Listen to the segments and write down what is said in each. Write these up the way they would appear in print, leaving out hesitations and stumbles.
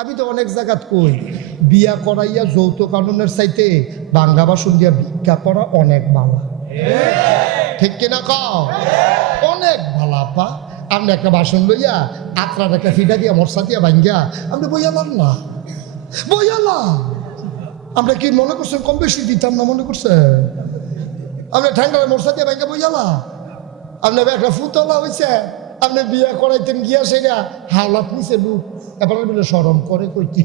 আমি তো অনেক জায়গাত কই বিয়া করাইয়া যৌথ কানুনের চাইতে বাংলা ভাষণ দিয়া ভিক্ষা করা অনেক ভালো। ঠিক কিনা কও? অনেক ভালো আপা। আপনি একটা বাসন লইয়া আত্রার একটা ফিটা দিয়া মশা দিয়া ভাঙ্গা আপনি বইয়ালাম না, বইয়ালাম। আমরা কি মনে করছেন কম বেশি দিতাম না? মনে করছেন আপনি ঠান্ডায় মশা দিয়ে ভাঙ্গা বইয়ালা? আপনার একটা ফুতলা হয়েছে, আপনি বিয়ে করাইতেন গিয়া সেটা হাওলাত নিচে লুক এবার বলে সরম করে কইতে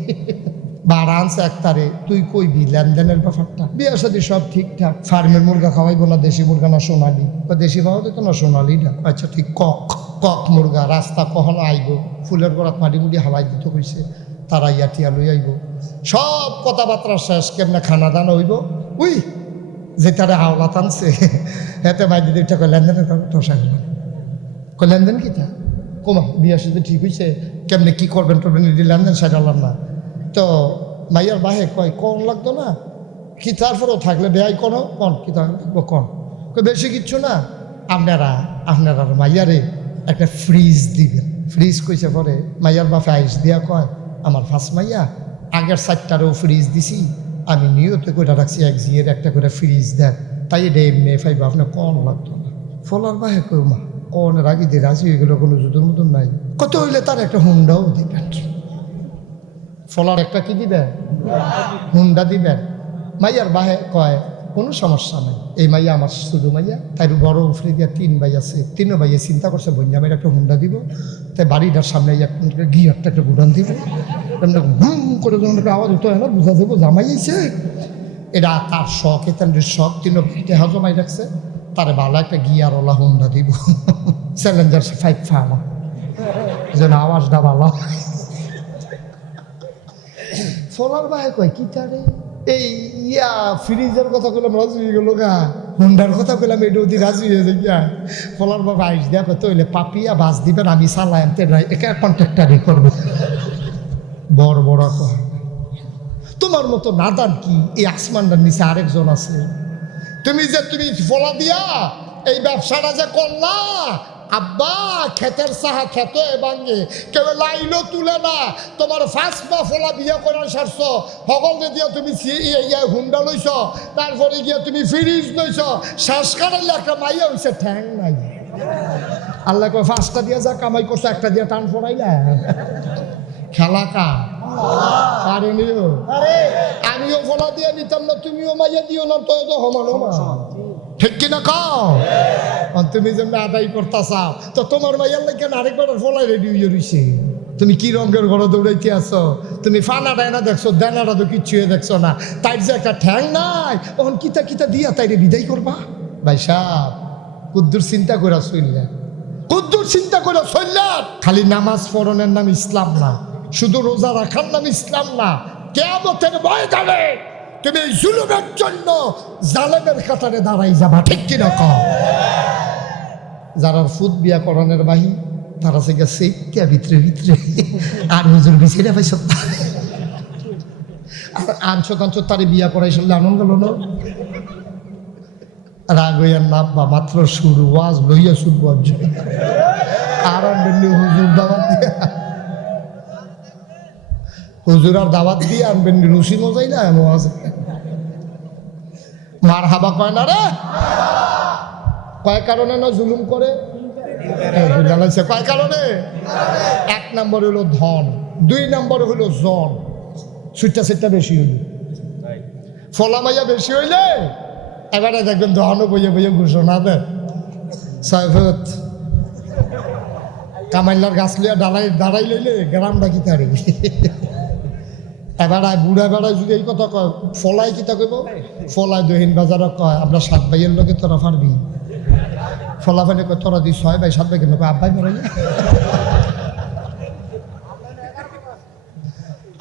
বাড়া আনছে একটারে। তুই কইবি লেনদেনের ব্যাপারটা? বিয়ের সাথে সব ঠিকঠাক। ফার্মের মুরগা খাওয়াইবো না দেশি মুরগা না সোনালি? দেশি পাওয়া যেত না সোনালিটা? আচ্ছা ঠিক। কক কক মুরগা রাস্তা কখন আইব, ফুলের গোড়াত মাটি মুড়ি হালাই দিতে কইছে, তারা ইয়াটিয়া লই আইব। সব কথাবার্তা শেষ, কেমনে খানা দানা হইব উই যেটারে হাওলাত আনছে এতে মাই দিদি কয় লেনদেনের ঠসা গেল। কয় লেনদেন কিটা কমা বিয়ার সাথে ঠিক হয়েছে, কেমনে কি করবেন টরবেন এটি লেনদেন সাইডালাম না। তো মাইয়ার বাহে কয় কন লাগতো না কি, তারপরেও থাকলে বেয়াই কোনো কন কি থাকবো কন। কয় বেশি কিচ্ছু না, আপনারা মাইয়ারে একটা ফ্রিজ দিবেন। ফ্রিজ কইছে পরে মাইয়ার বাপে আইস দিয়া কয় আমার ফার্স্ট মাইয়া আগের 4টারও ফ্রিজ দিছি, আমি নিয়ত করে রাখছি এক জিয়ের একটা করে ফ্রিজ দেন, তাই এটা এমনি ফাইবা আপনার কন লাগতো না। ফলার বাহে কই মা কন রাগি দিয়ে রাজি হয়ে গেল, কোনো জুতোর মতন নাই। কত হইলে তার একটা হুন্ডাও দিবেন। ফলার একটা কি দিবেন? হুন্ডা দিবেন। মাইয়ার বাহে কয় কোনো সমস্যা নাই, এই মাইয়া আমার শুধু মাইয়া, তাই বড় উফরে দিয়া 3 ভাই আছে, 3 ভাইয়া চিন্তা করছে বন্যামের একটা হুন্ডা দিব, তাই বাড়িটার সামনে গিয়ারটা একটা গুড়ান দিব, হুম করে যখন একটা আওয়াজ হতো না বুঝা যাবো জামাইছে। এটা তার শখ, এতানের শখ। 3 ভাইতে হজমাই রাখছে, তারে ভালো একটা গিয়ারওয়ালা হুন্ডা দিব, চ্যালেঞ্জার 5 ফালা যেন আওয়াজটা ভালো। ফলার বাহে কয় কি তারে এই ইয়া ফ্রিজের কথা কইলাম রাজি হয়ে গেল গা, হুন্ডার কথা কইলাম এটা অতি রাজি হয়ে যায় গিয়া। ফলার বাবা আইস দেয়া কত হইলে পাপিয়া বাস দিবেন, আমি চালাই আনতে নাই একা কন্ট্রাক্টারই করবো। বড় বড় কয় তোমার মতো নাদান কি এই আসমানটার নিচে আরেকজন আছে? তুমি ফলা দিয়া এই ব্যবসাটা যে করলা, আব্বা ক্ষেতের সাহা খেত ভাঙ্গে কেউ লাইনও তুলে না, তোমার ফার্স্ট বা ফলা বিয়ে করার সারছ সকলকে দিয়া তুমি হুন্ডা লইছ, তারপরে গিয়া তুমি ফ্রিজ লইছ, শ্বাস কাটাইলে একটা মাইয়া হইছে ঠ্যাং নাই। আল্লাহ কয় 5টা দিয়া যা কামাই করছো, একটা দিয়া টান পড়াইলা খেলা কা পারেনিও। আমিও ফলা দিয়ে নিতাম না, তুমিও মাইয়া দিও না, তো সমান সমান। ঠিক কিনা কও? তুমি যেমন আদায় করতে চাও, তো তোমার মাইয়ার লাগে আরেকবার ফলাই রেডি হয়ে রইছে। তুমি কি রঙের ঘরে দৌড়াইতে আছো? তুমি ফানা ডায়না দেখছো, ডানাটা তো কিচ্ছু দেখছো না, তাই যে একটা ঠ্যাং নাই, তখন কিতা কিতা দিয়া তাইরে বিদায় করবা। ভাই সাহ কুদ্দুর চিন্তা করে চললেন, কুদ্দুর চিন্তা করে চললেন। খালি নামাজ পড়নের নাম ইসলাম না, শুধু রোজা রাখার নাম ইসলাম না, কিয়ামতের ময়দানে তুমি এই জুলুমের জন্য জালেমের কাতারে দাঁড়াই যাবা। ঠিক কিনা কও? যারা ফুদ বিয়া করানোর বাহি তারা সে গেছে ভিতরে ভিতরে আর হুজুর বিছিয়ে পাইছ আনছো টানছো তারে বিয়া করাই শুনলে আনন্দ গেল না। রাগ হইয়ার নামবা, মাত্র শুরু, ওয়াজ লইয়া শুরু আর হুজুর দাওয়াত দিয়া, হুজুর আর দাওয়াত দিয়ে আনবেন রুচি মজাই না ওয়াজ। মার হাবা কয় না রে, কয় কারণে না জুলুম করে, কয় কারণে? 1 নম্বর হলো ধন, 2 নম্বর হলো জন, সুইটা বেশি হইল, ফলা মাইয়া বেশি হইলে এবারে দেখবেন ধনও বইয়ে বইয়ে ঘোষণা দেয়। সৈফত কামাইলার গাছ লিয়া দাঁড়াই লইলে গ্রামটা কি তারি। এবার বুড়া বেড়ায় যদি এই কথা কয়, ফলাই কিতা কইব, ফলাই দহিন বাজারে কয় আমরা 7 ভাইয়ের লোকে তোরা পারবি, ফলা ফাইলে কয় তোরা দিস 6 ভাই 7 ভাই কেন, আব্বাই বেড়াই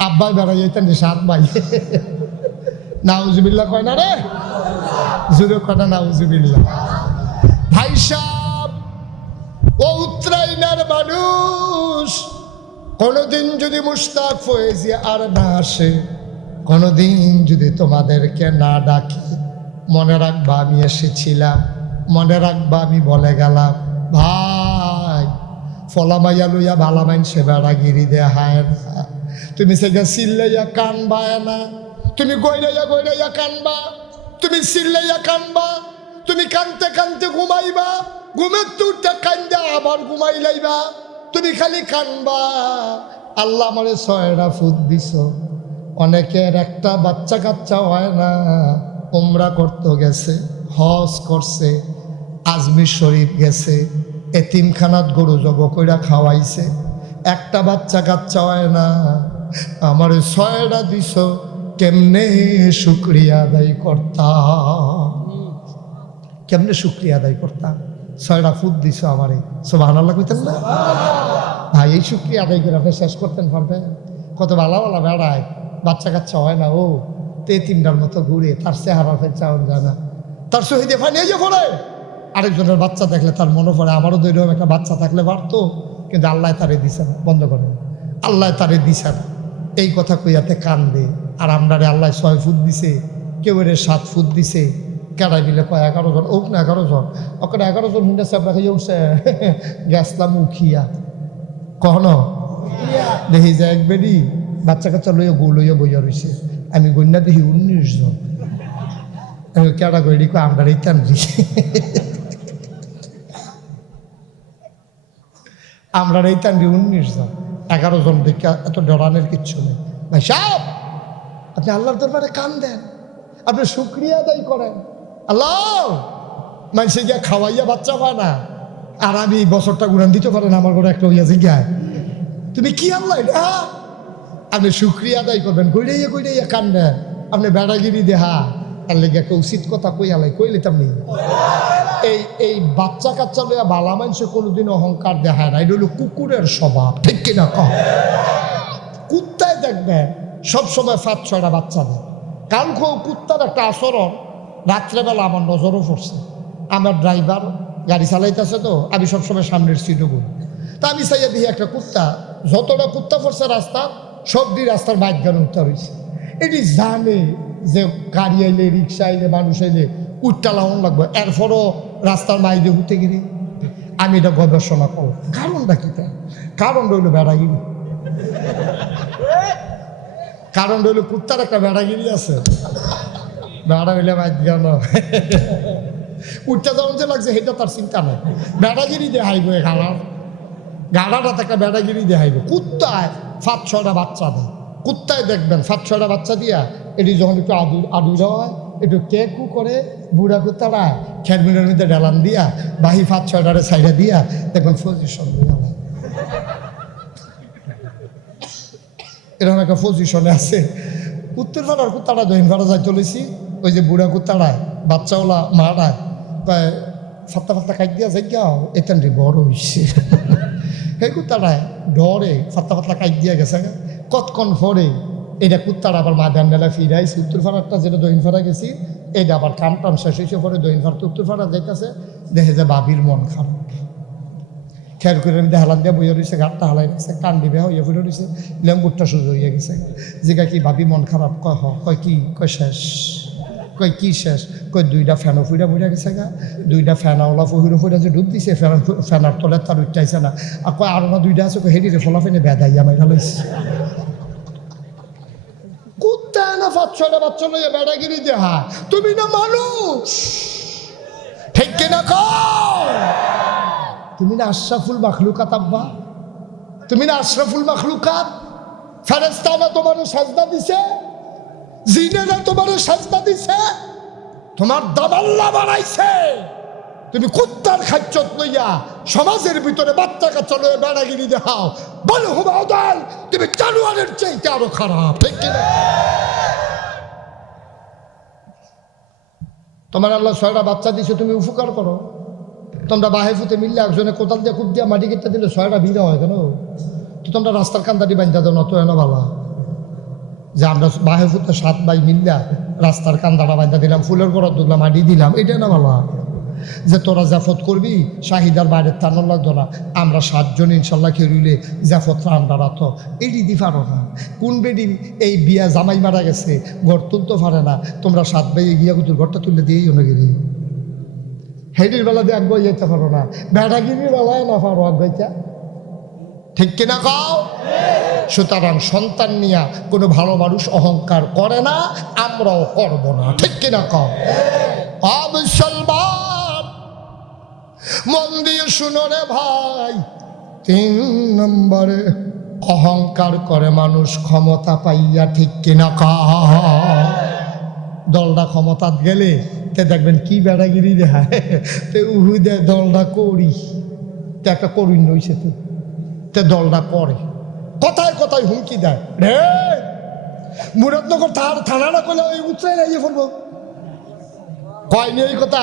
আব্বাই বেড়াই যেতেন 7 ভাই। নাউজুবিল্লাহ কয় না রে, জুড়ে কটা নাউজুবিল্লাহ। ভাই সাহেব ও উত্তরাইনার মানুষ, কোনোদিন যদি মুশতাক ফয়েজি আর না আসে, কোনোদিন যদি তোমাদেরকে না ডাকি, মনে রাখবা আমি এসেছিলাম, মনে রাখবা আমি বলে গেলাম। ভাই ফলা মাইয়া লইয়া ভালা মাইন সে বেড়াগিরি দেয়া হয় না, তুমি সেগা চিল্লাইয়া কানবা না, তুমি গইরাইয়া কানবা, তুমি চিল্লাইয়া কানবা, তুমি কানতে কানতে ঘুমাইবা, ঘুমের তুরটা কান্দা আবার ঘুমাই লাইবা, তুমি খালি কানবা। আল্লাহ আমারে 6টা ফুট দিছ। অনেকের একটা বাচ্চা কাচ্চা হয় না, উমরা করতে গেছে, হজ করছে, আজমির শরীফ গেছে, এতিমখানাত গরু জব কইরা খাওয়াইছে, একটা বাচ্চা কাচ্চা হয় না। আমার 6টা দিছ, কেমনে শুক্রিয়া আদায় করতাম, কেমনে শুক্রিয়া আদায় করতাম। 6টা ফুট দিছ আমারে, সুবহানাল্লাহ কইতেন না ভাই? এই শুক্রিয়া আদায় করে আপনি শেষ করতেন পারবেন? কত ভালো ভালো বেড়ায়, বাচ্চা কাচ্চা হয় না, ও তে 3টার মতো ঘুরে, তার চেহারা ফের চাওয়ান যায় না, তার শহীদে ফানিয়ে যে পড়ে। আরেকজনের বাচ্চা দেখলে তার মনে পড়ে আমারও দৈরকম একটা বাচ্চা থাকলে পারতো, কিন্তু আল্লাহ তারে দিছে না, বন্ধ করেন, আল্লাহ তারে দিছে না। এই কথা কইয়াতে কান্দে। আর আমরারে আল্লাহ 6 ফুট দিছে, কেউ এর 7 ফুট দিছে, কেড়াই মিলে কয় 11 জন, ওক না 11 জন, ওখানে 11 জন হিন্দা চাপড়া খাইয়ে উঠছে, গেছলাম উখিয়া কখনো দেখি যে একবারই বাচ্চা কাচ্চা লইয়া গো লইয়া বইয়া রয়েছে, আমি গন্যা দেখি 19 জন। কেডা গড়ি কো আমরা এই টানরি, আমরা এই টানরি 19 জন, 11 জন দেখে এত ডরানের কিচ্ছু নেই। ভাই সাহেব, আপনি আল্লাহর দরবারে কান দেন, আপনি শুকরিয়া আদায় করেন। আল্লাহ মানুষে গিয়া খাওয়াইয়া বাচ্চা পায় না, আর আমি বছরটা গুণান দিতে পারেন আমার ঘরে একটা হইয়া জিজ্ঞায়, তুমি কি আল্লাহ এটা? আপনি শুক্রিয়া আদায় করবেন, কইরাইয়া কান দেন, আপনি বেড়াগিরি দেহা তার লেগে একটা উচিত কথা কই আলাই কই লিতাম নেই। এই বাচ্চা কাচ্চা লইয়া বালা মানুষে কোনোদিন অহংকার দেখায় না, এটা হলো কুকুরের স্বভাব, ঠিক কিনা কম? কুত্তায় দেখবেন সবসময় 5-6টা বাচ্চা দেয়। কাল কুত্তার একটা আচরণ রাত্রেবেলা আমার নজরও পড়ছে। আমার ড্রাইভার গাড়ি চালাইতেছে তো, আমি সবসময় সামনের সিটও বলি, তা আমি চাইয়া দিই একটা কুত্তা, যতটা কুত্তা পড়ছে রাস্তা সবটি রাস্তার মাঝখানে উঠতে রয়েছে। এটি জানে যে গাড়ি আইলে, রিক্সা আইলে, মানুষ আইলে উঠটা লাগানো লাগবে, এরপরও রাস্তার মাইলে উঠতে গিয়ে আমি এটা গবেষণা করব, কারণটা কি? কারণ রইল বেড়াগিরি, কারণ রইল কুত্তার একটা বেড়াগিরি আছে, বেড়া হইলে মাঝখান উঠতে যেমন যে লাগছে সেটা তার চিন্তা নেই, বেড়াগিরি দেখাইব, খালার গাড়াটাতে একটা বেড়াগিরি দেখাইব। কুত্তায় 5-6টা বাচ্চা দেয়, কুত্তায় দেখবেন 5-6টা বাচ্চা দিয়া এটি যখন একটু আদুরা হয়, একটু কেকু করে, বুড়া কুত্তারা খেরমিনের মধ্যে ডালান দিয়া বাহি 5-6টারে সাইডা দিয়া দেখবেন পজিশন দিয়া এরকম একটা পজিশনে আছে। উত্তর পাড়ার কুত্তাটা দক্ষিণ পাড়া যাই চলেছি, ওই যে বুড়া কুত্তাড়ায় বাচ্চাওয়ালা মারায় ফাত্তা ফাত্তা কাট দিয়া যাই গাও এখান বড় হইছে, সেই কুত্তাটায় ডরে ফাত্তা ফাত্তা কাট দিয়া গেছে, কতক্ষণ পরে এটা কুত্তাটা আবার মাদান মেলা ফিরাইছে। উত্তর পাড়ারটা যেটা দক্ষিণ পাড়া গেছি, এটা আবার কাম টাম শেষ হয়েছে, পরে দক্ষিণ পাড়া উত্তর পাড়া যাইতেছে, দেখে যে বাবির মন খারাপ, খেয়াল করে হালান দিয়ে বইয়া রয়েছে, ঘাটটা হালাই রয়েছে, কান দিবে হইয়া ফুটে রয়েছে, লেম্বুরটা সোজা হইয়া গেছে। যেটা কি ভাবি মন খারাপ, কয় কয় কি, কয় শেষ, কয় কি শেষ, কয় 2টা ফ্যানও ফুইরা ফুইরা গেছে গা, 2টা ফ্যানাওয়ালা ফুহিরো ফুইরা যে ডুব দিছে, ফ্যানার তলে তার উঠতেছে না, আর কয় আরো না 2টা আছে, কয় হেডিরে ফলা ফেনে বেদাইয়া মাইরা লইছে। কুত্তা না 5-6টা বাচ্চা লইয়া বেড়াগিরি দেহা, তুমি না মানুষ, ঠিক কিনা কও? তুমি না আশরাফুল মাখলুকাত আব্বা, তুমি না আশরাফুল মাখলুকাত। ফেরেশতারা তোমারে সাজদা দিছে, জিনেরা তোমারে সাজদা দিছে, তোমার দাম আল্লাহ বানাইছে। তুমি কুত্তার খাচ্চত লইয়া সমাজের ভিতরে বাচ্চা কাচ্চা লইয়া বেড়াগিরি দেখাও, বল হুবাউদাল, তুমি জানোয়ারের চাইতে আরো খারাপ, ঠিক কিনা? তোমার আল্লাহ 6টা বাচ্চা দিছে, তুমি উপকার করো। তোমরা বাহে ফুতে মিললে একজনে কোদাল দিয়ে খুব দিয়া মাটি কেটে দিলে 6টা ভিড়া হয় কেন? তো তোমরা রাস্তার কান্দাটি বান্ধা দাও না, তো এনে বালা যে আমরা বাহে ফুতে 7 ভাই মিললা রাস্তার কান্দাটা বান্ধা দিলাম, ফুলের বরাদ্দ দিলাম, মাটি দিলাম, এটা না বালা। যে তোরা জাফত করবি শাহিদার বাইরের টানোর লাগতো না, আমরা 7 জন ইনশাল্লাহ খেয়ে জাফতরা আমরা রাত এটি দি পারো না। কোন বেডি এই বিয়া জামাই মারা গেছে, ঘর তুলতে পারে না, তোমরা 7 ভাই গিয়া কুতুর ঘরটা তুলে দিয়েই অনেকেরই হেডির বেলা দিয়ে আগ যেতে পারো না, বেড়াগিরির বেলায় না পারো আগ গাইতা, ঠিক কিনা কও? সুতরাং সন্তান নিয়ে কোনো ভালো মানুষ অহংকার করে না, আমরাও করব না। ঠিক কিনা কও? মুসলমান মন দিয়ে শুনো রে ভাই, 3 নম্বরে অহংকার করে মানুষ ক্ষমতা পাইয়া। ঠিক কিনা কও? দলটা ক্ষমতাত গেলে তে দেখবেন কি বেড়াগিরি দেখায়, তে উহু দে দলটা করি, তে একটা করুন নইছে, তে দলটা করে কথায় কথায় হুমকি দেয়। রে মুরাদনগর থানাটা করলে ওই উৎসাহ রাইয়ে ফেলবো, কয়নি এই কথা?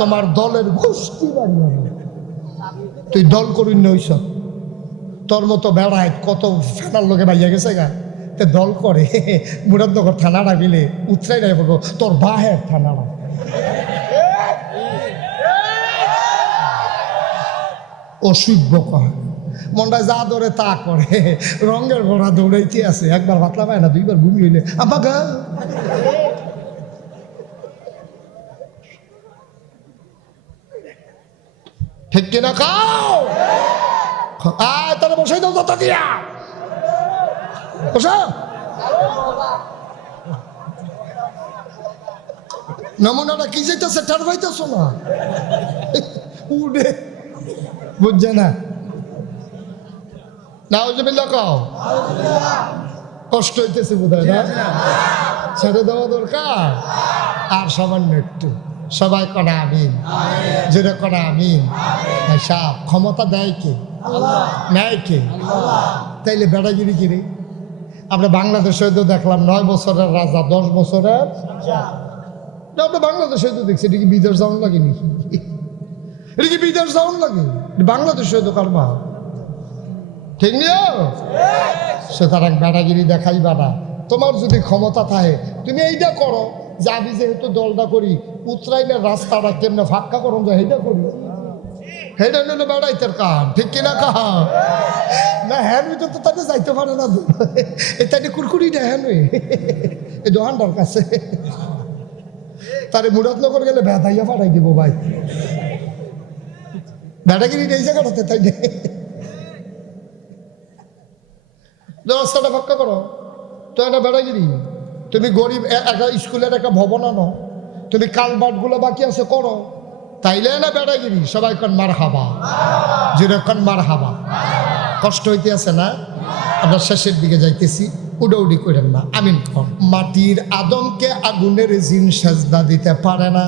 তোমার দলের গোষ্ঠী বাড়ি হবে, তুই দল করুন নইছ, তোর মতো বেড়ায় কত ফেনার লোকে বাইয়া গেছে গা, তে দল করে মুরাদনগর থানাটা গেলে উৎসাহ রাইয়ে ফেলবো, তোর বাহের থানাটা। অসভ্য কয়, মনটা যা ধরে তা করে, রঙের ঘোড়া দৌড়াইতে আছে, একবার পাতলা পায় না, 2বার ঘুমি হইলে আব্বা গা। ঠিক কিনা খাও? তাহলে বসাই দাও দাতা দিয়া, বসা। নমুনাটা কি যাইতেছে, ঠার পাইতেছ না? উঠে বুঝছে না, নাউজুবিল্লাহ কও। কষ্ট হইতেছে বোধ হয় না? ছেড়ে দেওয়া দরকার আর সামান্য একটু। সবাই কনা আমিন, জোরে কনা আমিন। সাপ ক্ষমতা দেয় কে? নেয় কে? তাইলে বেড়াগিরি কিরে? আমরা বাংলাদেশে তো দেখলাম 9 বছরের রাজা, 10 বছরের। আমরা বাংলাদেশে তো দেখছি, এটা কি বিদেশ যাওয়ান লাগে নাকি? এটা কি বিদেশ যাওয়ান লাগে? বাংলাদেশে তো কারবা ঠিক নিও। সুতরাং বেড়াগিরি দেখাইবা না। তোমার যদি ক্ষমতা থাকে তুমি এইটা করো যে আমি যেহেতু দলটা করি, উত্তরাইনের রাস্তাটা কেমনে ফাঁকা করুন যায় সেইটা করি, সেইটা নিলে বেড়াইতের কাম। ঠিক কিনা কাহা? না হ্যান তো তাতে যাইতে পারে না, তাই কুরকুরিটা হ্যান এই দোকানটার কাছে, তারে মুরাদনগর গেলে বেদাইয়া পাঠাই দিব ভাই। বেড়াগিরি এই জায়গাটাতে, তাই রাস্তাটা ফাঁকা করো। তো একটা বেড়াগিরি, তুমি গরিব একটা স্কুলের একটা ভবন আনো, তুমি কালবার্টগুলো বাকি আছে করো, তাইলে না বেড়াগিরি। সবাই কন মার হাবা, যেরকম মার হাবা। কষ্ট হইতে আছে না? আমরা শেষের দিকে যাইতেছি, উডাউডি করেন না, আমিন কর। মাটির আদমকে আগুনের জিন সাজদা দিতে পারে না।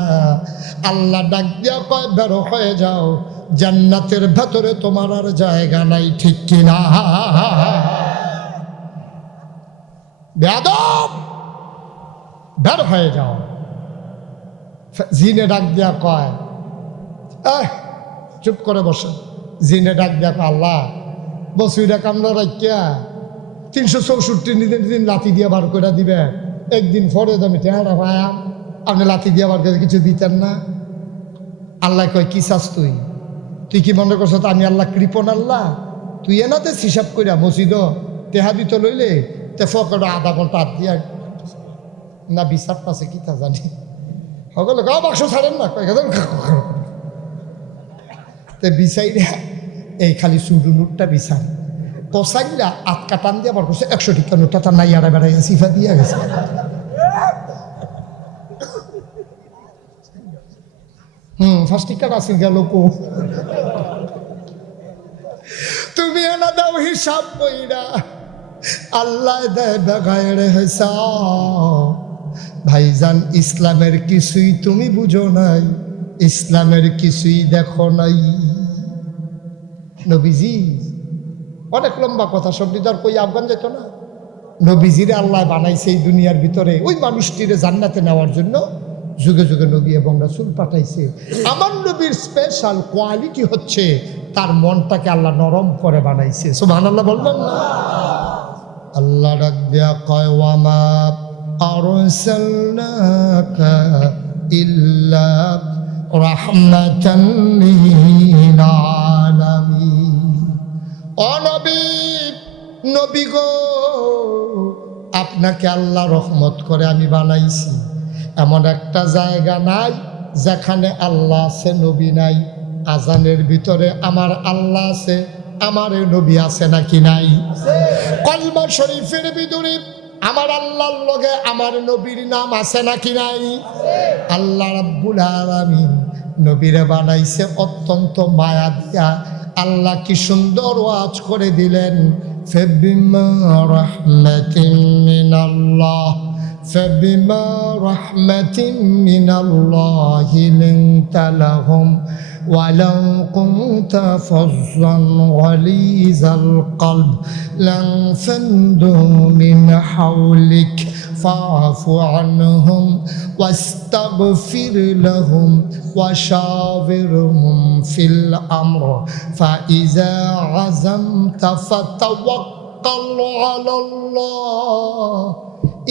আল্লাহ ডাক দিয়া কয় বেরো হয়ে যাও, জান্নাতের ভেতরে তোমার আর জায়গা নাই। ঠিক কিনা? বেয়াদব, বের হয়ে যাও। জিনে ডাক দিয়া কয়, চুপ করে বসে। জিনে ডাক দিয়া কয়, আল্লাহ বসুইরা কামড়া রাখিয়া 364 দিন লাথি দিয়া বার করে দিবে, একদিন পরে আমি টেহারা পায়াম, আপনি লাথি দিয়া বার করে কিছু দিতেন না। আল্লাহ কয়, কি চাস তুই? তুই কি মনে করছো আমি আল্লাহ কৃপণ আল্লাহ? তুই এনাতে হিসাব করিয়া মসজিদ টেহা দিত লইলে তে ফকরে আধা ঘন্টা হাত দিয়া না বিচার পাশে কি তা জানি সকলে গা বাক্স ছাড়েন না তে বিচাইরা এই খালি সুরু নোটটা বিচার কষাইলা আটকা টান দিয়ে আবার করছে 100 টাকা নোটটা তার নাই আড়া বেড়াইয়া সিফা দিয়া গেছে। ফার্স্ট টিকাট আসিল গেল কো তুমি এনা দাও হিসাব কইরা আল্লাহ দেয় বেগায়ের হিসাব। ভাইজান ইসলামের কিছুই তুমি বুঝো নাই, ইসলামের কিছুই দেখো নাই। নবীজি অনেক লম্বা কথা, সবটি তো আর কই আফগান যেত না। নবীজিরে আল্লাহ বানাইছে এই দুনিয়ার ভিতরে ওই মানুষটিরে জান্নাতে নেওয়ার জন্য যুগে যুগে নবী এবং রাসূল পাঠাইছে। আমার নবীর স্পেশাল কোয়ালিটি হচ্ছে তার মনটাকে আল্লাহ নরম করে বানাইছে। সুবহানাল্লাহ বলবেন না? আল্লাহ ডাক দিয়া কয় ওয়ামা আরসালনাকা ইল্লা রাহমাতান লিল আলামিন। ও নবী, নবী গো আপনাকে আল্লাহ রহমত করে আমি বানাইছি। এমন একটা জায়গা নাই যেখানে আল্লাহ আছে নবী নাই। আজানের ভিতরে আমার আল্লাহ আছে, আমার নবী আছে নাকি নাই? কলমা শরীফের ভিতরে আমার আল্লাহর লগে আমার নবীর নাম আছে নাকি নাই? আল্লাহ রাব্বুল আলামিন নবীরে বানাইছে অত্যন্ত মায়া দিয়া। আল্লাহ কি সুন্দর ওয়াজ করে দিলেন, ফাবিমা রাহমাতিন মিনাল্লাহ ফাবিমা রাহমাতিন মিনাল্লাহি লিনতা লাহুম ওয়ালাউ কুনতা ফাজ্জান গালিজাল কলব লানফাদু মিন হাওলিক ফাআফু আনহুম واستغفر لهم وشاورهم في الأمر فإذا عزمت فتوكل على الله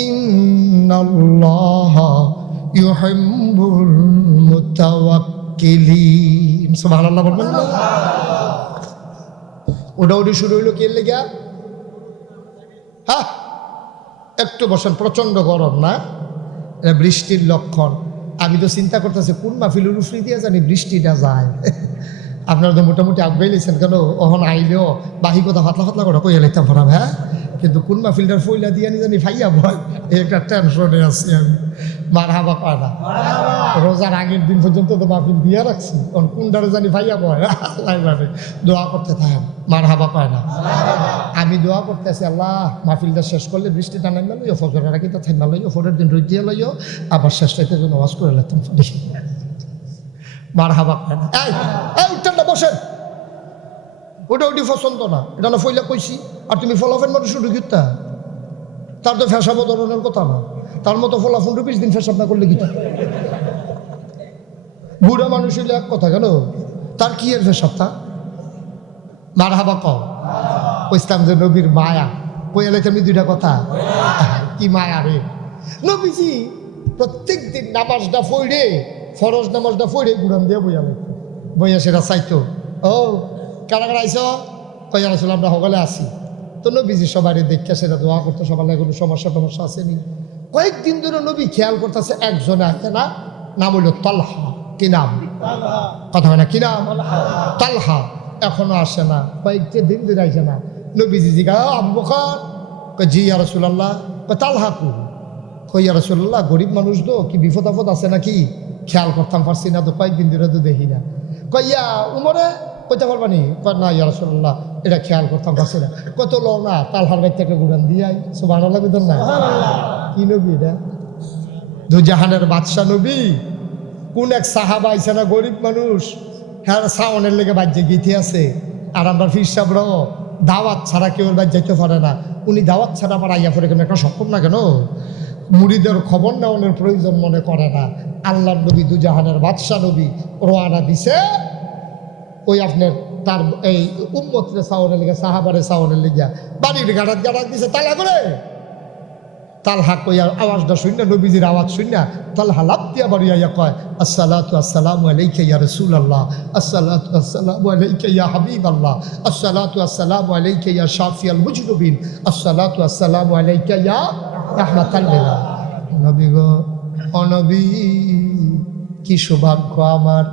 إن الله يحب المتوكلين سبحان الله বলবেন না? ওটা শুরু হইলো কে লেগা? হ্যাঁ, একটু বসেন, প্রচন্ড গরম না? এটা বৃষ্টির লক্ষণ। আমি তো চিন্তা করতেছি কোন মাহফিলের উফরি দিয়ে জানি বৃষ্টিটা যায়। আপনারা তো মোটামুটি আগবাই লেছেন কেন, ওখান আইলেও বাহি কথা ফাতলা ফাতলা করে কইয়া লাইতাম ফরাম। হ্যাঁ, কিন্তু কোন মাহফিলটার ফইলা দিয়ে নি জানি ফাইয়া ভয়, এই একটা টেনশনে আছি আমি। মারহাবা কয় না, রোজার আগের দিন পর্যন্ত তো মাহফিল দিয়া রাখছি, কারণ কোনটারে জানি ফাইয়া ভয়। আল্লাহ দোয়া করতে থাকেন, মারহাবা কয় না। আমি দোয়া করতেছি, আল্লাহ মাহফিলটা শেষ করলে বৃষ্টিটা নামে লইও, ফজরের আগে তো থাইমা লইও, ফজরের দিন রোদ দিয়ে লইও, আবার শেষটাইতে জন্য ওয়াজ করে লাগতাম। মারহাবা কয় না। এই উঠতেন না, বসেন। ওটা ওটি পছন্দ না, এটা না ফইলা কইছি। আর তুমি ফলাফেন মানুষ ঢুকিতা, তার তো ফেসাবো ধরনের কথা না। তার মতো ফলাফোন 20 দিন ফেসাব না করলে কি? বুড়া মানুষ হইলে এক কথা, কেন তার কি এর ফেসাবটা? মারহাবা কও। কইতাম যে নবীর মায়া, কইয়া লাইতাম দুইটা কথা। কি মায়া রে! নবীজি প্রত্যেক দিন নামাজটা পড়ে, ফরজ নামাজটা পড়ে গুড়ান দিয়ে বইয়া লাইত, বইয়া সেটা চাইতো। ও কারা কারা আইস? কইয়া আসলে আমরা সকলে আসি। তো নবীজি সবাই দেখে সেটা দোয়া করতো, সবার কোনো সমস্যা টমস্যা আসেনি। কয়েকদিন ধরে নবী খেয়াল করতেছে একজনে আসে না, নাম হইল তালহা। কি নাম? কথা হয় না, কি নাম? তালহা। এখনো আসে না, কয়েকটা দিন ধরে আসে না। নবীজি জিজ্ঞা, আবু বকর? কই জি ইয়া রাসূলুল্লাহ। কই তালহা কই? কই ইয়া রাসূলুল্লাহ গরিব মানুষ তো, কি বিপদ আপদ আছে নাকি? খেয়াল করতাম পারছি না তো, কয়েকদিন ধরে তো দেখি না। কই ইয়া উমরে কইতে পারবানি? কই না ইয়া রাসূলুল্লাহ, এটা খেয়াল করতাম পারছি না। কত লো না, তালহার বাইর থেকে ঘুরান দিয়াই। সুবহানাল্লাহ কইতেন না? কি নবী এটা? দুজাহানের বাদশাহ নবী। কোন এক সাহাবা আইসে না, গরিব মানুষ, হ্যাঁ সাওনের লেগে বাজ্যে গীতি আছে। আর আমরা ফির সাহেবরাও দাওয়াত ছাড়া কেউ বাদ যাইতে পারে না। উনি দাওয়াত ছাড়া আমার আইয়া পড়ে কেন, একটা সক্ষম না কেন? মুড়িদের খবর নেওয়ানোর প্রয়োজন মনে করে না। আল্লাহর নবী দুজাহানের বাদশাহ নবী রওয়ানা দিছে ওই আপনার তার এই উম্মতরে সাওনের লেগে, সাহাবারে সাওনের লেগে বাড়ির গাড়াত গাড়াত দিছে তালা করে। তালহা কইয়ার আওয়াজটা শুন না, নবীজির আওয়াজ শুন না, তালহা লাভ দিয়া বাড়িয়া কয়, আসসালাতু আসসালামু আলাইকা ইয়া রাসূলুল্লাহ, আসসালাতু আসসালামু আলাইকা ইয়া হাবিবাল্লাহ, আসসালাতু আসসালামু আলাইকা ইয়া শাফিয়াল মুজরিবিন, আসসালাতু আসসালামু আলাইকা ইয়া রাহমাতাল লিল আলামিন। নবী গো, ও নবী, কি সৌভাগ্য আমার,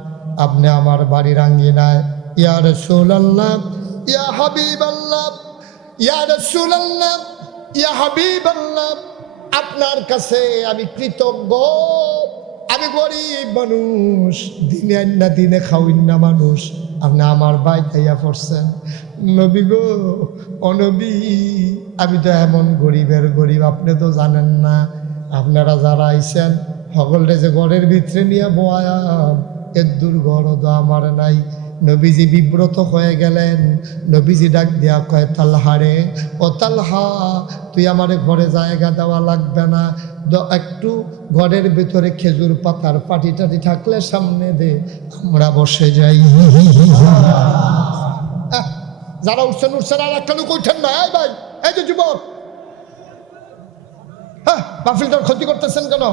আপনি আমার বাড়ির আঙ্গিনায়। ইয়া রাসূলুল্লাহ, ইয়া হাবিবাল্লাহ, ইয়া রাসূলুল্লাহ, ইয়া হাবিবাল্লাহ, আপনার কাছে আমি কৃতজ্ঞ। আমি গরিব মানুষ, দিনে আন্না দিনে খাওয়াইন না মানুষ, আপনি আমার বাড়িতে আইয়া পড়ছেন। নবী গো, অনবী, আমি তো এমন গরিবের গরিব, আপনি তো জানেন না। আপনারা যারা আইছেন সকলরে যে ঘরের ভিতরে নিয়ে বয়াম, এর দুর্ঘর তো আমার নাই। নবীজি বিব্রত হয়ে গেলেন। নবীজি ডাক দিয়া কয়, তালহা রে, ও তালহা, তুই আমারে ঘরে জায়গা দেওয়া লাগবে না, একটু ঘরের ভিতরে খেজুর পাতার পাটি টাটি থাকলে সামনে দে, আমরা বসে যাই। যারা উঠছেন উঠছেন, আর একটা লোক উঠছেন না। এই ভাই, এই যে যুবক, হ্যাঁ মাহফিলটার ক্ষতি করতেছেন কেন?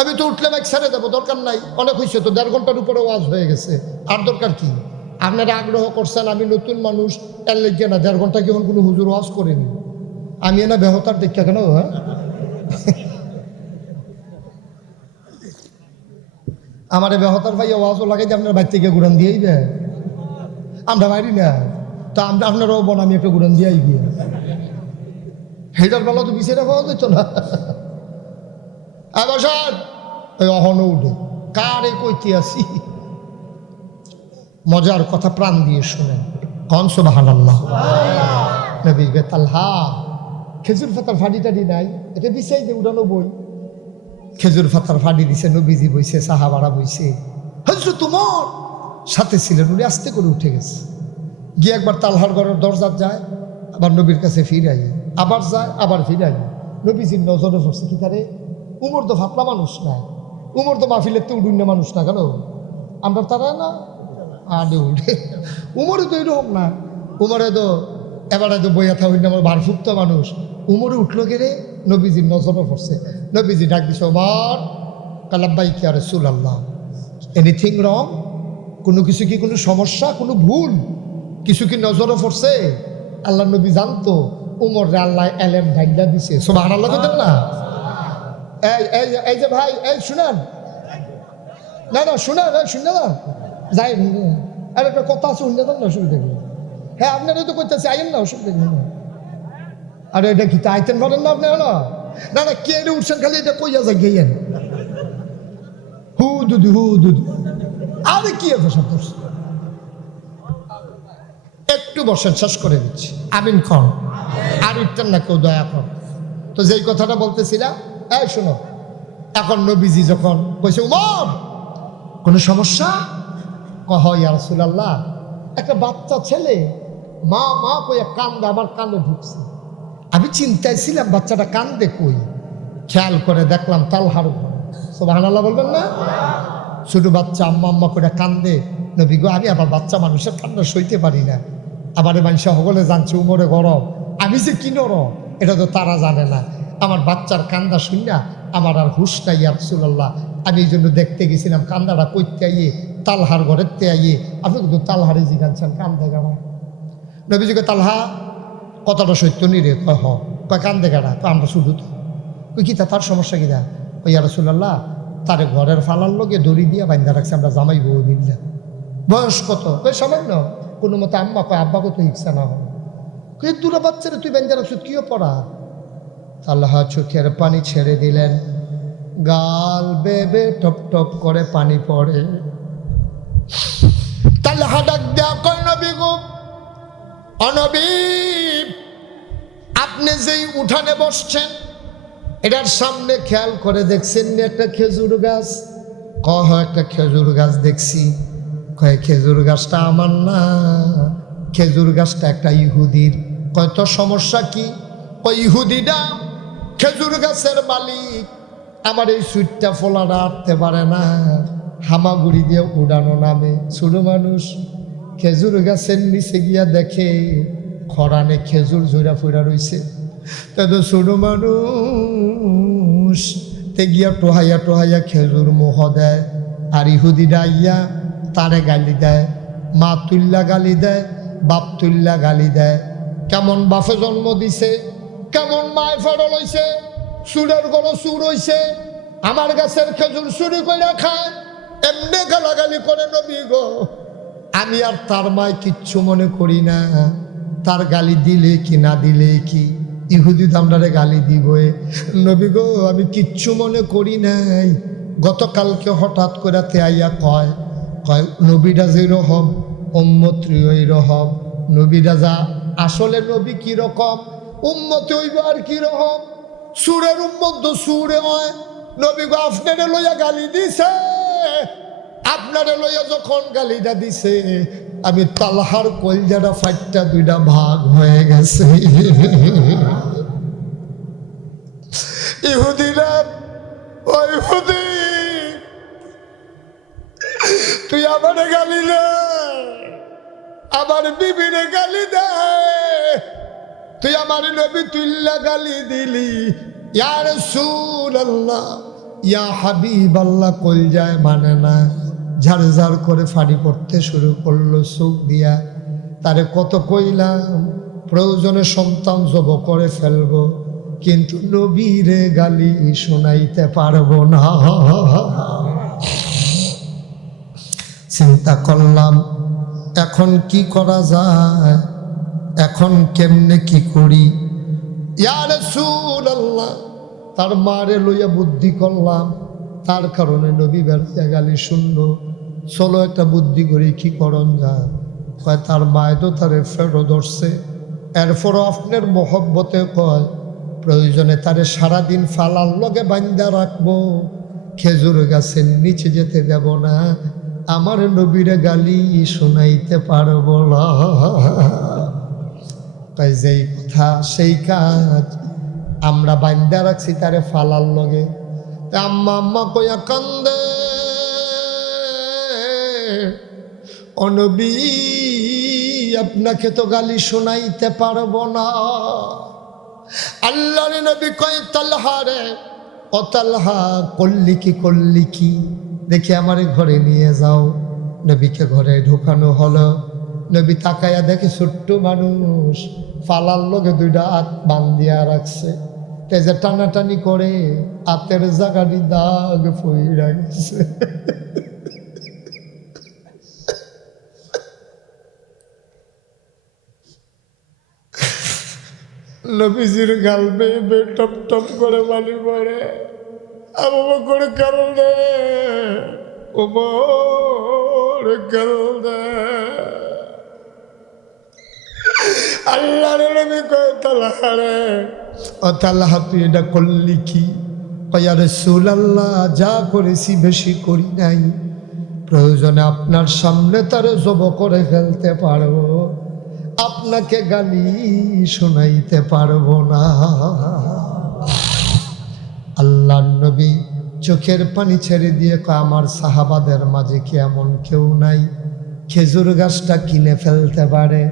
আমি তো উঠলে বাইক ছেড়ে দেবো, দরকার নাই, অনেক হয়েছে তো, 1.5 ঘন্টার উপরে ওয়াজ হয়ে গেছে, আর দরকার কি? আপনারা আগ্রহ করছেন, আমি নতুন মানুষ, এর লেগে না 1.5 ঘন্টা কেমন কোনো হুজুর ওয়াজ করেনি। আমি না বেহতার দেখা কেন? হ্যাঁ, আমার বেহতার ভাই ওয়াজও লাগাই যে আপনার বাড়ি থেকে ঘুরান দিয়েই দেয়। আমরা মারি না, তা আমরা আপনারাও বন আমি একটা গুড়ান দিয়াই গিয়ে হেটার বেলা তো বিছেরা পাওয়া যেত না। বসান ওই অহনও উঠে কারে কইতে আসি, মজার কথা প্রাণ দিয়ে শোনেন। কন সুবহানাল্লাহ। নবী গে তালহা খেজুর পাতার ফাড়ি টাড়ি নাই, এটা বিছাই দে উড়ানো বই। খেজুর পাতার ফাড়ি দিছে, নবীজি বইছে, সাহাবারা বইছে, হযরত ওমর সাথে ছিলেন, উনি আস্তে করে উঠে গেছে, গিয়ে একবার তালহার ঘরের দরজা যায়, আবার নবীর কাছে ফিরাই, আবার যায়, আবার ফিরাই। নবীজির নজরে পড়ছে কি তারে, উমর তো ফাতলা মানুষ না, উমর তো মাহফিলের তো উডুন্য মানুষ না, কেন আমরা তারা না আডে উঠে, উমরে তো এরকম না, উমরে তো এবারে তো বইয়া থাকুন আমার ভারফুক্ত মানুষ। উমরে উঠলো গেলে নবীজির নজরে পড়ছে, নবীজি ডাক দিছে, ওমর কালাব্বাইকা ইয়া রাসূলুল্লাহ, এনিথিং রং, কোনো কিছু কি কোনো সমস্যা, কোনো ভুল কিছু কি নজরে পড়ছে? আল্লাহ নবী জানতো উমর রে আল্লাহ এলেম ঢাইলা দিছে, সুবহানাল্লাহ কইতেন না? এই যে ভাই, এই শুনেন না, না শুনেন, শুনে না যাই, আর একটা কথা আছে, শুনলে না অসুবিধা নেই। হ্যাঁ আপনারা তো করতেছে, আইন না, অসুবিধা নেই। আরে এটা কি আইতেন পারেন না আপনি? হলো না না, কে উঠছেন খালি এটা কইয়া যাই গেয়েন, হু দুদু, আরে কি আছে সব করছে। একটু বসেন, শেষ করে দিচ্ছি, আমিন খন আর উঠতেন না কেউ, দয়া কর। তো যেই কথাটা বলতেছিলাম, এই শোনো, এখন নবীজি যখন কইছে উমর কোনো সমস্যা, কহ ইয়া রাসূলুল্লাহ, একটা বাচ্চা ছেলে মা মা কইয়া কান্দে, আমার কানে ঢুকছে, আমি চিন্তায় ছিলাম বাচ্চাটা কান্দে কই, খেয়াল করে দেখলাম তালহার ঘর। সুবহানাল্লাহ বলবেন না? ছোট বাচ্চা আম্মা আম্মা করে কান্দে। নবী গো, আমি আবার বাচ্চা মানুষের কান্না সইতে পারি না, আবার মানুষ সকলে জানছে উমরে গরম, আমি যে কি নরম এটা তো তারা জানে না। আমার বাচ্চার কান্দা শুনিয়া আমার আর হুশ নাই ইয়া রাসূলুল্লাহ, আমি এই জন্য দেখতে গেছিলাম কান্দাটা কইতে আইয়ে তালহার ঘরেতে আইয়ে, আপনি কিন্তু তালহারে জিগানছেন কান্দে গাড়া। নবীজিকে তালহা কতটা সত্য নি রে? কয় হ। কয় কান্দে গাড়া? তো আমরা শুধু তো ওই কি তার সমস্যা কিনা? ওই ইয়া রাসূলুল্লাহ, তার ঘরের ফালার লোকে দড়ি দিয়া বান্ধা রাখছে, আমরা জামাই বউ মিল্লা। বয়স কত? কই সামান্য। কোনো মতে আম্মা কয় আব্বা কত ইচ্ছা না হয়, কই দুটো বাচ্চারা তুই বান্ধা রাখছ, কিও পড়া? আল্লাহ চোখের পানি ছেড়ে দিলেন, গাল বেবে টপ টপ করে পানি পড়ে। তাল্লাহ ডাক দেয়া কয়, নবী গো, অনবী, আপনি যেই উঠানে বসছেন এটার সামনে খেয়াল করে দেখছেন একটা খেজুর গাছ? কহ একটা খেজুর গাছ দেখছি। কয় খেজুর গাছটা আমার না, খেজুর গাছটা একটা ইহুদির। কয় তো সমস্যা কি? ওই ইহুদিটা খেজুর গাছের মালিক, আমার এই সুইটটা ফোলাটা আটতে পারে না, হামাগুড়ি দিয়ে উড়ানো নামে। ছোট মানুষ খেজুর গাছের নিচে গিয়া দেখে খরানে খেজুর জোড়া ফুরা রইছে, তা তো ছোট মানুষ তে গিয়া টোহাইয়া টোহাইয়া খেজুর মোহ দেয়, আর ইহুদিরা আইয়া তারে গালি দেয়, মা তুল্লা গালি দেয়, বাপ তুল্লা গালি দেয়। কেমন বাপে জন্ম দিছে, কেমন মায় ফেরল হইছে, সুরের গরো সুর হইছে, আমার গাছের খেজুর চুরি করে খায়, এমনি গালাগালি করে। নবী গো, আমি আর তার মায় কিচ্ছু মনে করি না, তার গালি দিলে কি না দিলে কি, ইহুদি দামদারে গালি দিবই। নবী গো, আমি কিচ্ছু মনে করি নাই। গতকালকে হঠাৎ করে আইয়া কয় কয় নবীরা যেরকম উম্মতি ওই রকম। নবীরা যা আসলে নবী কিরকম, উম্মতি হইব আর কিরকম। সুরের উম্মত তো সুরে হয়। নবী গো, আপনারে লইয়া গালি দিছে, আপনারে লইয়া যখন গালিটা দিছে, আমি তালহার কলজাটা ফাইটটা দুইটা ভাগ হয়ে গেছে। ইহুদিরা, ও ইহুদি, তুই আমারে গালি দে, আমার বিবিরে গালি দে, তুই আমার নবী তুল্লা গালি দিলি। ইয়া রাসূলুল্লাহ, ইয়া হাবিবাল্লাহ, কলজায় মানে না, ঝাড় ঝাড় করে ফাড়ি পড়তে শুরু করলো চোখ দিয়া। তারে কত কইলাম প্রয়োজনে সন্তান জব করে ফেলবো, কিন্তু নবীরে গালি শোনাইতে পারবো না। চিন্তা করলাম এখন কি করা যায়, এখন কেমনে কি করি। ইয়া রাসূলুল্লাহ, তার মারে লইয়া বুদ্ধি করলাম, তার কারণে নবী বেড়াইয়া গালি শুনলো। চলো একটা বুদ্ধি করি, কি করণ যায়। কয় তার মায় তো তারে ফেরো ধরছে, এরপরও আপনার মহব্বতে কয় প্রয়োজনে তারে সারাদিন ফালার লগে বান্ধা রাখবো, খেজুর গাছের নিচে যেতে দেব না, আমার নবীরে গালি শোনাইতে পারবো না। তাই যেই কথা সেই কাজ, আমরা বান্ধা রাখছি তারে ফালার লগে। আম্মা আম্মা কইয়া কান্দে, ও নবী আপনাকে তো গালি শোনাইতে পারবো না। আল্লাহর নবী কয় তালহা রে, ও তালহা করলি কি, দেখি আমারে ঘরে নিয়ে যাও। নবীকে ঘরে ঢোকানো হলো। নবী তাকাইয়া দেখে ছোট্ট মানুষ ফালার লগে দুইটা হাত বান্ধিয়া রাখছে, তেজে টানাটানি করে হাতের জায়গাটি দাগ ফইরা গেছে। নবীজির গাল বেয়ে টপ টপ করে পানি পড়ে। আবু বকর কান্দে, ওমর কান্দে। আল্লাহর নবী কয় তালহা রে, ও তালহা তুই এটা করলি কি। কয় ইয়া রাসূলুল্লাহ, যা করেছি বেশি করি নাই, প্রয়োজনে আপনার সামনে তারে জব করে ফেলতে পারবো, আপনাকে গালি শোনাইতে পারবো না। আল্লাহর নবী চোখের পানি ছেড়ে দিয়ে কয় আমার সাহাবাদের মাঝে কি এমন কেউ নাই খেজুর গাছটা কিনে ফেলতে পারে,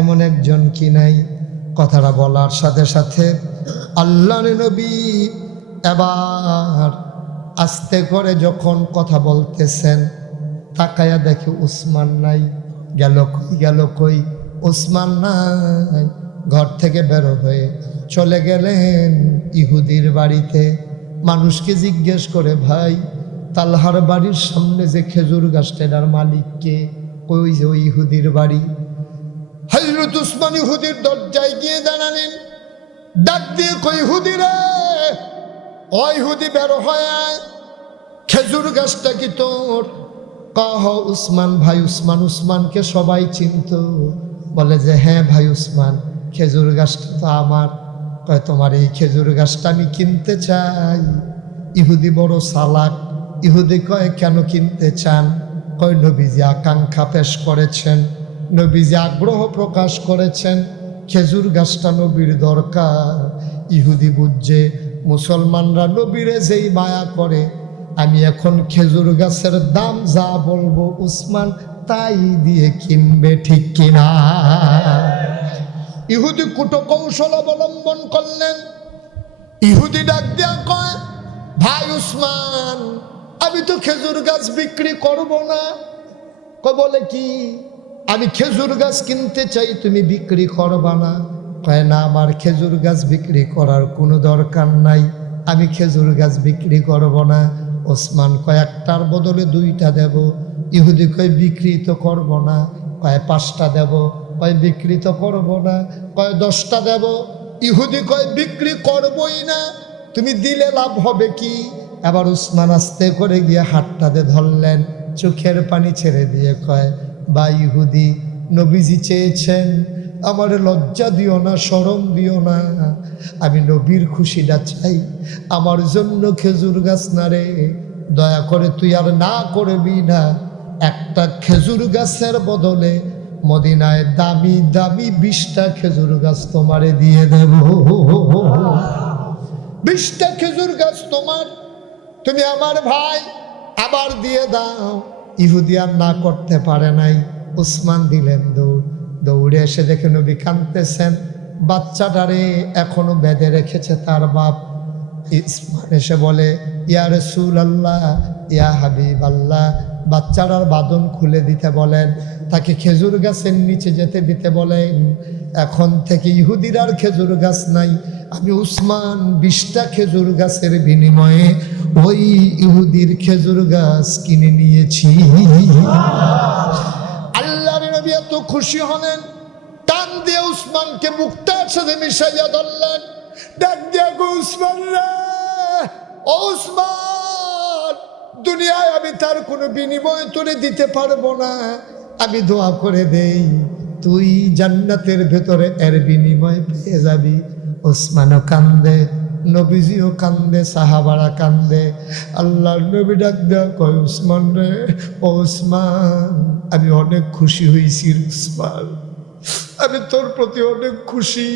এমন একজন কি নাই। কথাটা বলার সাথে সাথে আল্লাহর নবী এবার আস্তে করে যখন কথা বলতেছেন, তাকায়া দেখে উসমান নাই। গেল কই উসমান নাই। ঘর থেকে বেরো হয়ে চলে গেলেন ইহুদির বাড়িতে। মানুষকে জিজ্ঞেস করে, ভাই তালহার বাড়ির সামনে যে খেজুর গাছটার মালিককে? কই যে ওই ইহুদির বাড়ি। হযরত উসমান ইহুদির দরজায় গিয়ে দাঁড়ালেন, ডাক দিয়ে কই ইহুদিরে, ও ইহুদি বেরো হয়, খেজুর গাছটা কি তোর? কহ উসমান ভাই উসমান। উসমানকে সবাই চিনত, বলে যে হ্যাঁ ভাই উসমান, খেজুর গাছটা তো আমার। কয় তোমার এই খেজুর গাছটা আমি কিনতে চাই। ইহুদি বড় চালাক। ইহুদি কয় কেন কিনতে চান? কয় নবীজি আকাঙ্ক্ষা পেশ করেছেন, নবীজি আগ্রহ প্রকাশ করেছেন, খেজুর গাছটা নবীর দরকার। ইহুদি বুঝছে মুসলমানরা নবীরে যেই মায়া করে, আমি এখন খেজুর গাছের দাম যা বলবো উসমান তাই দিয়ে কিনবে, ঠিক কিনা? ইহুদি কুটকৌশল অবলম্বন করলেন। ইহুদি ডাক দিয়া কয়, ভাই উসমান, আমি তো খেজুর গাছ বিক্রি করব না। বলে কি, আমি খেজুর গাছ কিনতে চাই, তুমি বিক্রি করবা না? কয় না, আমার খেজুর গাছ বিক্রি করার কোনো দরকার নাই, আমি খেজুর গাছ বিক্রি করব না। ওসমান কয় একটার বদলে দুইটা দেব। ইহুদি কয় বিক্রি তো করব না। কয় 5টা দেব। কয় বিক্রি তো করব না। কয় 10টা দেব। ইহুদি কয় বিক্রি করবই না, তুমি দিলে লাভ হবে কি? এবার উসমান আস্তে করে গিয়ে হাতটাতে ধরলেন, চোখের পানি ছেড়ে দিয়ে কয়, বা ইহুদি, নবীজি চেয়েছেন, আমার লজ্জা দিও না, শরম দিও না, আমি নবীর খুশিটা চাই, আমার জন্য খেজুর গাছ না রে, দয়া করে তুই আর না করবি না, একটা খেজুর গাছের বদলে মদিনায় দামি দামি 20টা খেজুর গাছ তোমারে দিয়ে দেব। 20টা খেজুর গাছ তোমার, তুমি আমার ভাই, আবার দিয়ে দাও। ইহুদি আর না করতে পারে নাই। উসমান দিলেন দৌড়। দৌড়ে এসে দেখে নবী কাঁদতেছেন, বাচ্চাটারে এখনো বেঁধে রেখেছে তার বাপ। উসমান এসে বলে, ইয়া রাসূলুল্লাহ, ইয়া হাবিবাল্লাহ, বাচ্চাটার বাঁধন খুলে দিতে বলেন, তাকে খেজুর গাছের নিচে যেতে দিতে বলেন। এখন থেকে ইহুদির আর খেজুর গাছ নাই, আমি উসমান 20টা খেজুর গাছের বিনিময়ে ওই ইহুদির খেজুর গাছ কিনে নিয়েছি। আল্লাহর নবী এত খুশি হলেন, টান দিয়ে উসমানকে মুক্তার সাথে মিশাইয়া ধরলেন, ডাক দিয়া গো উসমান রে, ও উসমান, দুনিয়ায় আমি তার কোনো বিনিময় তোরে দিতে পারবো না, আমি দোয়া করে দেই তুই জান্নাতের ভেতরে এর বিনিময় পেয়ে যাবি। ওসমানও কান্দে, নবীজিও কান্দে, সাহাবারা কান্দে। আল্লাহর নবী ডাক দেয়া কয়, উসমান রে, ও উসমান, আমি অনেক খুশি হয়েছি উসমান, আমি তোর প্রতি অনেক খুশি।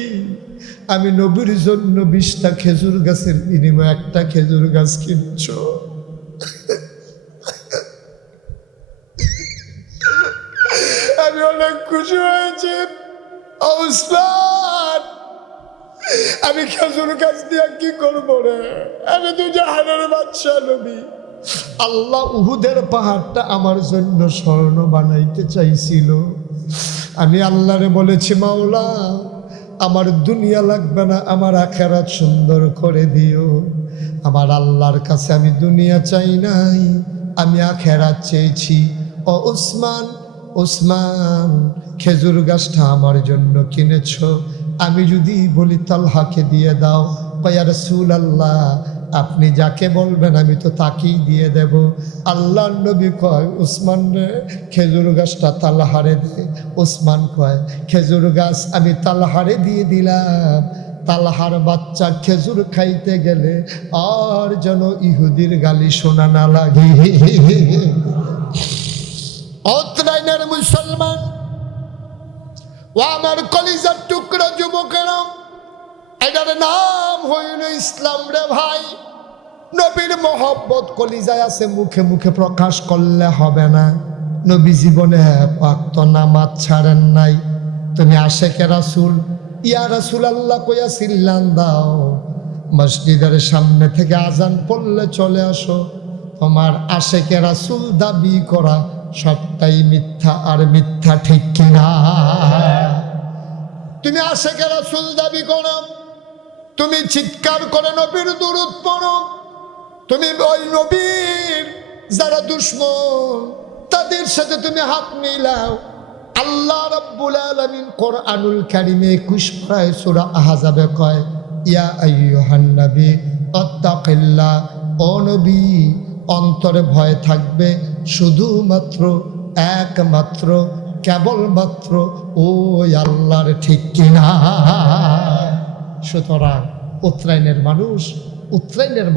আমি নবীর জন্য 20টা খেজুর গাছের বিনিময়ে একটা খেজুর গাছ কিনছ। আমি অনেক খুশি হয়েছি উসমান, আমি খেজুর গাছ দিয়ে কি করবো রে, আমি তো জাহানের বাদশা নবী। আল্লাহ উহুদের পাহাড়টা আমার জন্য স্বর্ণ বানাইতে চাইছিল। আমি আল্লাহরে বলেছি, মাওলা আমার দুনিয়া লাগবে না, আমার আখিরাত সুন্দর করে দিও। আমার আল্লাহর কাছে আমি দুনিয়া চাই নাই, আমি আখিরাত চেয়েছি। ও উসমান, উসমান, খেজুর গাছটা আমার জন্য কিনেছ, আমি যদি বলি তালহাকে দিয়ে দাও, ইয়া রাসূলুল্লাহ আপনি যাকে বলবেন আমি তো তাকেই দিয়ে দেব। আল্লাহর নবী কয়, উসমান রে, খেজুর গাছটা তালহারে দে। উসমান কয়, খেজুর গাছ আমি তালহারে দিয়ে দিলাম, তালহার বাচ্চা খেজুর খাইতে গেলে আর যেন ইহুদির গালি শোনা না লাগে। অত্রাইনের মুসলমান ও আমার কলিজার টুকরা যুবকেরা, এটার নাম হইল ইসলাম রে ভাই। নবীর মহব্বত কলিজায় আছে, মুখে মুখে প্রকাশ করলে হবে না। নবী জীবনে ওয়াক্ত নামাজ ছাড়েন নাই। তুমি আশেকে রাসূল, ইয়া রাসূলুল্লাহ কইয়া সিল্লান দাও, মসজিদের সামনে থেকে আজান পড়লে চলে আসো। তোমার আশেকে রাসূল দাবি করা সবটাই মিথ্যা, আর মিথ্যা ঠিক কিনা? তুমি আশেকে রাসূল দাবি করো, তুমি চিৎকার করে নবীর দুরূদ পড়ো, তুমি ওই নবীর যারা দুশমন তাদের সাথে তুমি হাত মিলাও। আল্লাহ রাব্বুল আলামিন কোরআনুল কারীমে 21 পারায় সূরা আহজাবে কয়, ইয়া আইয়ুহান নবী আত্তাকিল্লাহ, ও নবী অন্তরে ভয় থাকবে শুধুমাত্র একমাত্র কেবলমাত্র ওই আল্লাহর, ঠিক কিনা? সুতরাং উত্তরাইনের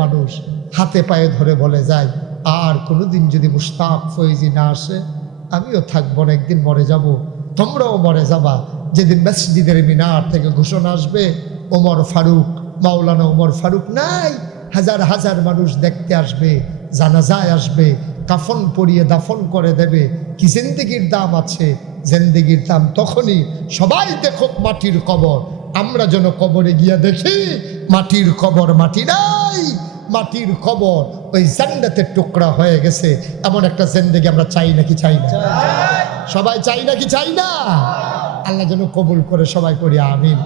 মানুষ হাতে পায়ে ধরে বলে যায়, আর কোনোদিন যদি মুশতাক ফয়েজি না আসে আমিও থাকবো না, একদিন মরে যাব, তোমরাও মরে যাবা। যেদিন মসজিদের মিনার থেকে ঘোষণা আসবে ওমর ফারুক, মাওলানা ওমর ফারুক নাই, হাজার হাজার মানুষ দেখতে আসবে, জানাজায় আসবে, কাফন পরিয়ে দাফন করে দেবে। কি জিন্দেগির দাম আছে, জিন্দেগির দাম তখনই সবাই দেখো মাটির কবর, আমরা যেন কবরে গিয়া দেখি মাটির কবর, মাটি নাই, মাটির কবর ওই জান্নাতের টুকরা হয়ে গেছে। এমন একটা জিন্দেগি আমরা চাই নাকি চাই না? সবাই চাই নাকি চাই না? আল্লাহ যেন কবুল করে, সবাই করি আমিন।